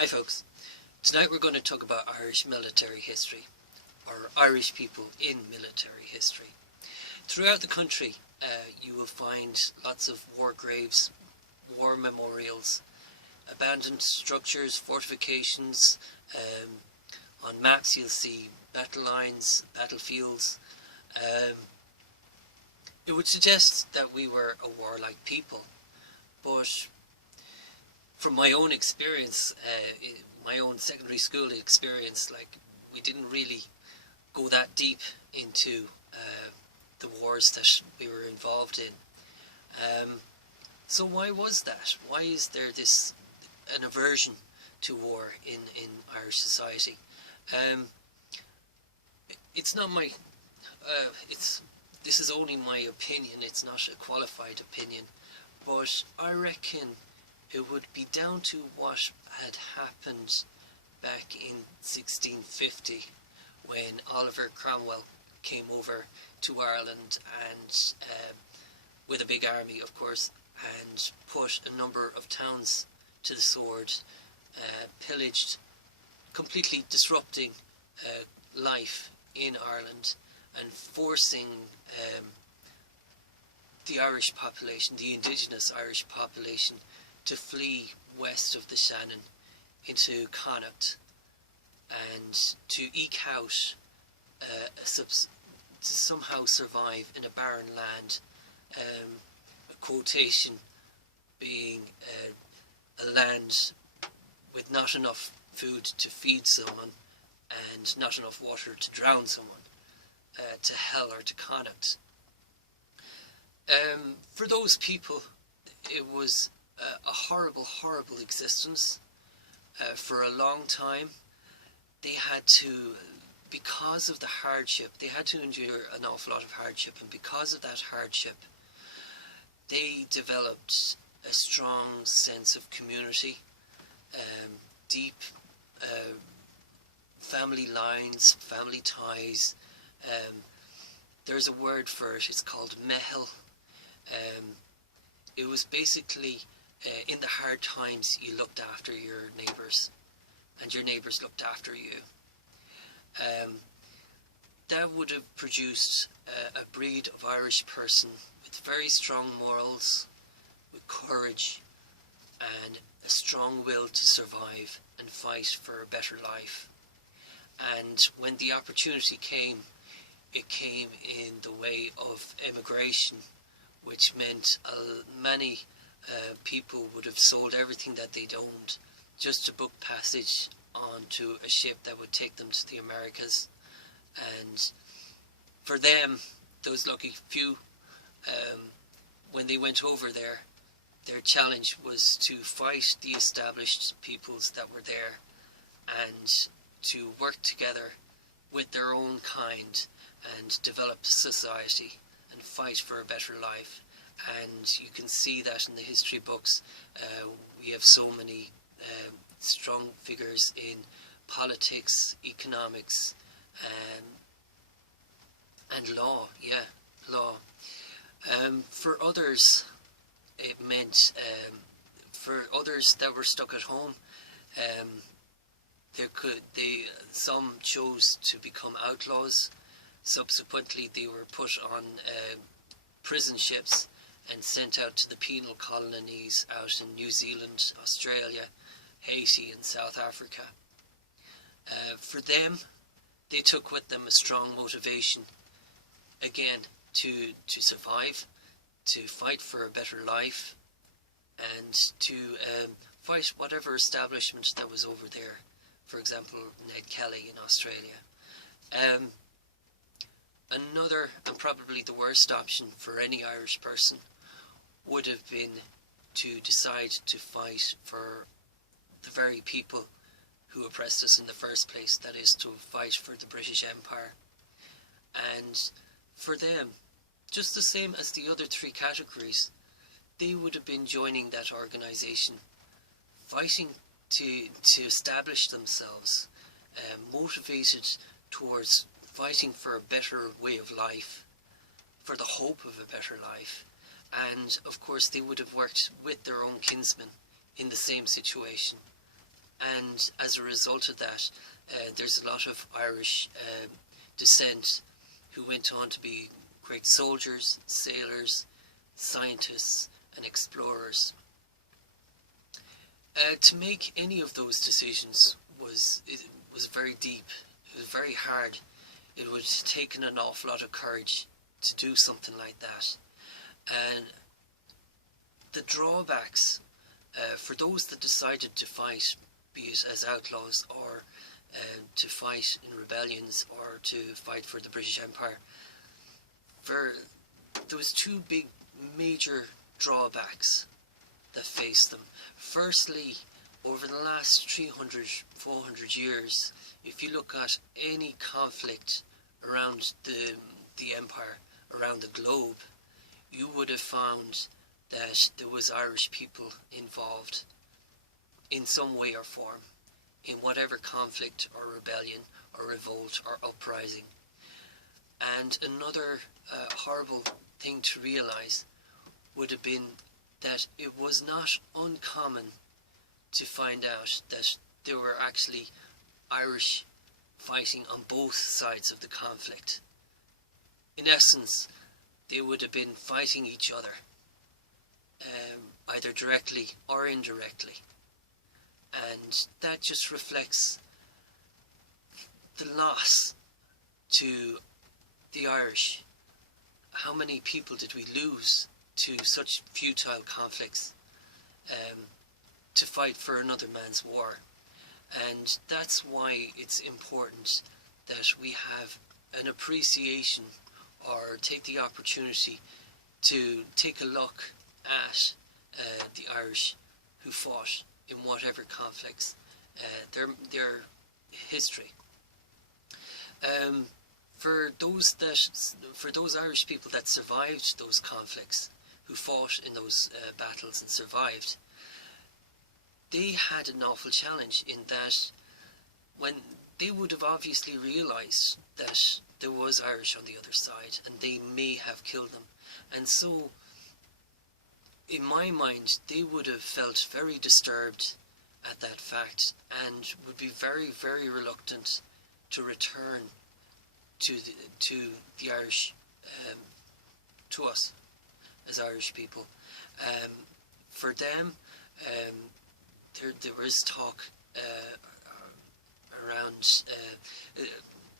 Hi folks, tonight we're going to talk about Irish military history, or Irish people in military history. Throughout the country you will find lots of war graves, war memorials, abandoned structures, fortifications. On maps you'll see battle lines, battlefields. It would suggest that we were a warlike people, but from my own experience, my own secondary school experience, we didn't really go that deep into the wars that we were involved in. So why was that? Why is there an aversion to war in Irish society? It's not my, this is only my opinion, it's not a qualified opinion, but I reckon it would be down to what had happened back in 1650 when Oliver Cromwell came over to Ireland and with a big army, of course, and put a number of towns to the sword, pillaged, completely disrupting life in Ireland and forcing the Irish population, the indigenous Irish population, to flee west of the Shannon into Connacht and to eke out to somehow survive in a barren land. A quotation being a land with not enough food to feed someone and not enough water to drown someone, to hell or to Connacht. For those people it was a horrible, horrible existence. For a long time they had to, because of the hardship, they had to endure an awful lot of hardship, and because of that hardship they developed a strong sense of community, deep family lines, family ties. There's a word for it, it's called mehel. It was basically in the hard times you looked after your neighbours and your neighbours looked after you. That would have produced a breed of Irish person with very strong morals, with courage and a strong will to survive and fight for a better life. And when the opportunity came, it came in the way of emigration, which meant many people would have sold everything that they'd owned just to book passage onto a ship that would take them to the Americas. And for them, those lucky few, when they went over there, their challenge was to fight the established peoples that were there and to work together with their own kind and develop society and fight for a better life. And you can see that in the history books. We have so many strong figures in politics, economics, and law. Law. For others it meant, for others that were stuck at home, some chose to become outlaws. Subsequently they were put on prison ships and sent out to the penal colonies out in New Zealand, Australia, Haiti and South Africa. For them, they took with them a strong motivation, again, to survive, to fight for a better life, and to fight whatever establishment that was over there. For example, Ned Kelly in Australia. Another, and probably the worst option for any Irish person, would have been to decide to fight for the very people who oppressed us in the first place, that is, to fight for the British Empire. And for them, just the same as the other three categories, they would have been joining that organisation, fighting to establish themselves, motivated towards fighting for a better way of life, for the hope of a better life. And of course they would have worked with their own kinsmen in the same situation. and as a result of that, there's a lot of Irish descent who went on to be great soldiers, sailors, scientists and explorers. To make any of those decisions was very deep. It was very hard. It would have taken an awful lot of courage to do something like that. And the drawbacks for those that decided to fight, be it as outlaws or to fight in rebellions or to fight for the British Empire, there was two big major drawbacks that faced them. Firstly, over the last 300, 400 years, if you look at any conflict around the empire, around the globe, you would have found that there was Irish people involved in some way or form in whatever conflict or rebellion or revolt or uprising. And another horrible thing to realise would have been that it was not uncommon to find out that there were actually Irish fighting on both sides of the conflict. In essence, they would have been fighting each other, either directly or indirectly. And that just reflects the loss to the Irish. How many people did we lose to such futile conflicts, to fight for another man's war? And that's why it's important that we have an appreciation or take the opportunity to take a look at the Irish who fought in whatever conflicts, their history. For those Irish people that survived those conflicts, who fought in those battles and survived, they had an awful challenge in that when they would have obviously realised that there was Irish on the other side and they may have killed them. And so, in my mind, they would have felt very disturbed at that fact and would be very, very reluctant to return to the Irish, to us as Irish people. For them, there was talk around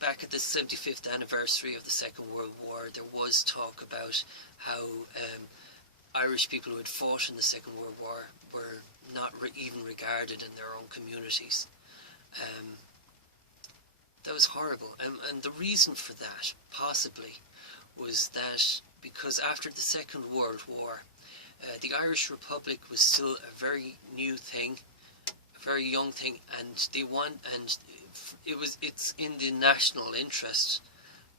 back at the 75th anniversary of the Second World War. There was talk about how Irish people who had fought in the Second World War were not even regarded in their own communities. That was horrible, and the reason for that, possibly, was that because after the Second World War, the Irish Republic was still a very new thing, a very young thing, and it's in the national interest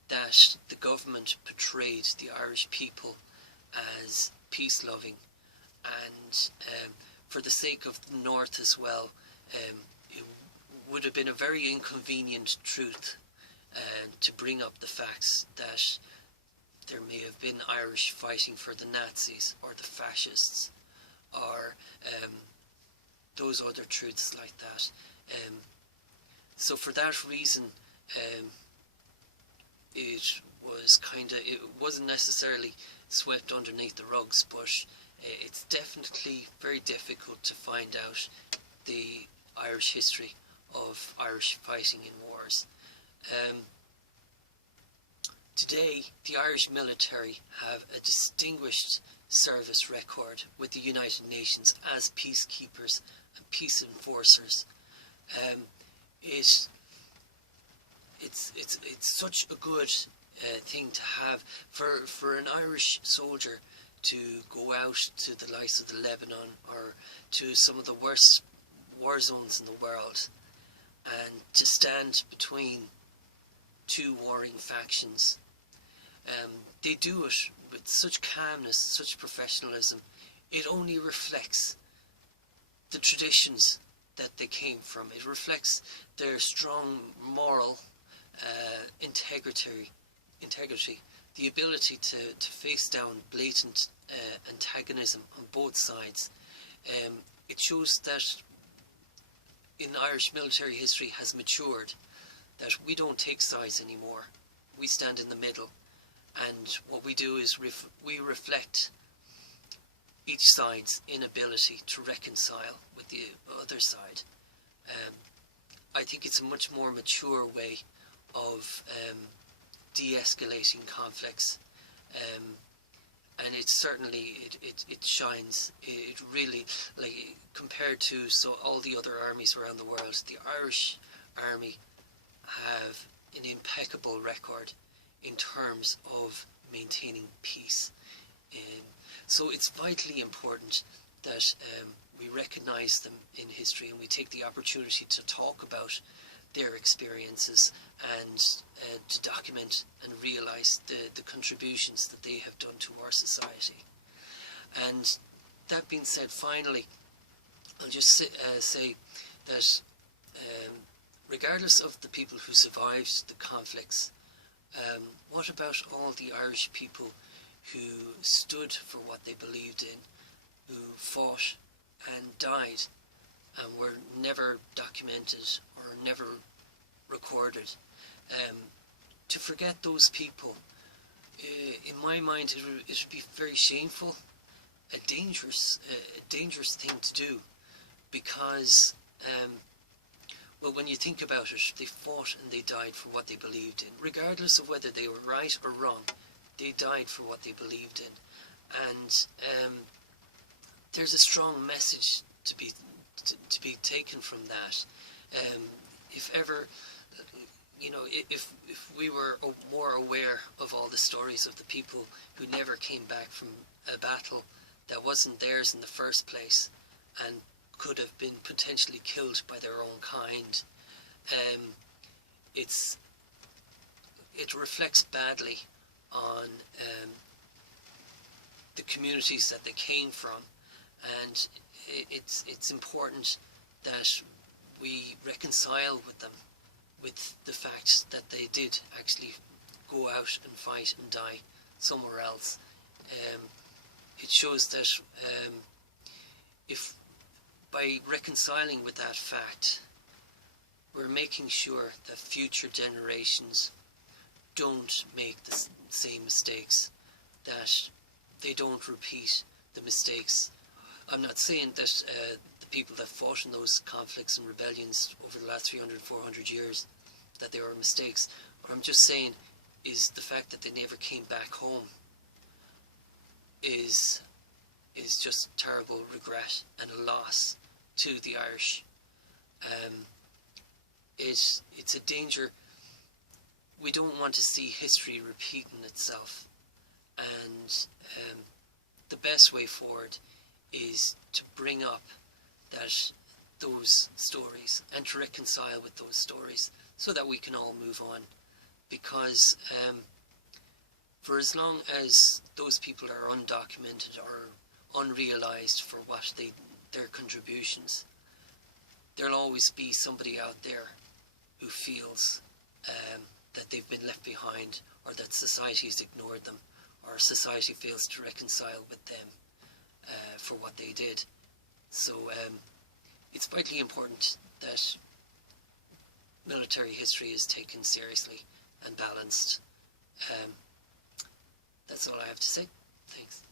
that the government portrayed the Irish people as peace-loving, and for the sake of the North as well, it would have been a very inconvenient truth to bring up the facts that there may have been Irish fighting for the Nazis or the fascists or those other truths like that. So for that reason, it wasn't necessarily swept underneath the rugs, but it's definitely very difficult to find out the Irish history of Irish fighting in wars. Today, the Irish military have a distinguished service record with the United Nations as peacekeepers and peace enforcers. It's such a good thing to have for an Irish soldier to go out to the likes of the Lebanon or to some of the worst war zones in the world and to stand between two warring factions. They do it with such calmness, such professionalism. It only reflects the traditions that they came from. It reflects their strong moral integrity, the ability to face down blatant antagonism on both sides. It shows that in Irish military history has matured, that we don't take sides anymore. We stand in the middle, and what we do is we reflect each side's inability to reconcile with the other side. I think it's a much more mature way of de-escalating conflicts, and it certainly it shines. It really, like, compared to all the other armies around the world, the Irish army have an impeccable record in terms of maintaining peace. So it's vitally important that we recognise them in history, and we take the opportunity to talk about their experiences and to document and realise the contributions that they have done to our society. And that being said, finally, I'll just say that regardless of the people who survived the conflicts, what about all the Irish people who stood for what they believed in, who fought and died and were never documented or never recorded? To forget those people, in my mind, it would be very shameful, a dangerous thing to do, because well, when you think about it, they fought and they died for what they believed in. Regardless of whether they were right or wrong, they died for what they believed in. And there's a strong message to be taken from that. If ever, if we were more aware of all the stories of the people who never came back from a battle that wasn't theirs in the first place and could have been potentially killed by their own kind, it reflects badly on the communities that they came from, and it's important that we reconcile with them, with the fact that they did actually go out and fight and die somewhere else. It shows that if by reconciling with that fact, we're making sure that future generations don't make the same mistakes, that they don't repeat the mistakes. I'm not saying that the people that fought in those conflicts and rebellions over the last 300, 400 years, that they were mistakes. What I'm just saying is the fact that they never came back home is just terrible regret and a loss to the Irish. It's a danger. We don't want to see history repeating itself, and the best way forward is to bring up those stories and to reconcile with those stories so that we can all move on. Because for as long as those people are undocumented or unrealised for what their contributions, there'll always be somebody out there who feels that they've been left behind, or that society has ignored them, or society fails to reconcile with them for what they did. So it's vitally important that military history is taken seriously and balanced. That's all I have to say. Thanks.